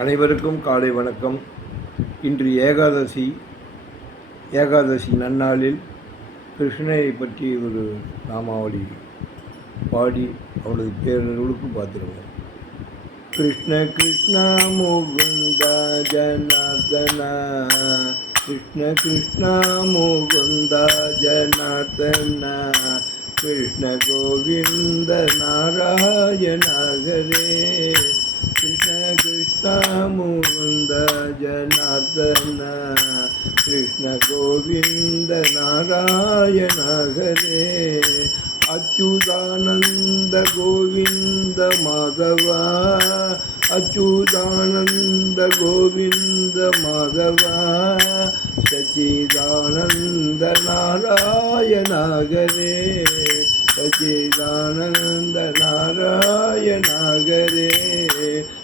அனைவருக்கும் காலை வணக்கம். இன்று ஏகாதசி. ஏகாதசி நன்னாளில் கிருஷ்ணரை பற்றி ஒரு நாமாவளி பாடி அவனது பேரர்களுக்கு பார்த்துருவோம். கிருஷ்ண கிருஷ்ணா முகுந்த ஜனார்தன கிருஷ்ண கிருஷ்ணா முகுந்த ஜனார்தன கிருஷ்ண கோவிந்த நாராயணாகரே. கிருஷ்ண முகுந்த ஜனார்தன கிருஷ்ண கோவிந்த நாராயண ஹரே அச்சுதானந்த கோவிந்த மாதவா. அச்சுதானந்த கோவிந்த மாதவா. சச்சிதானந்த நாராயணாகரே.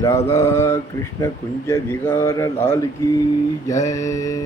राधा कृष्ण कुंज विहार लाल की जय।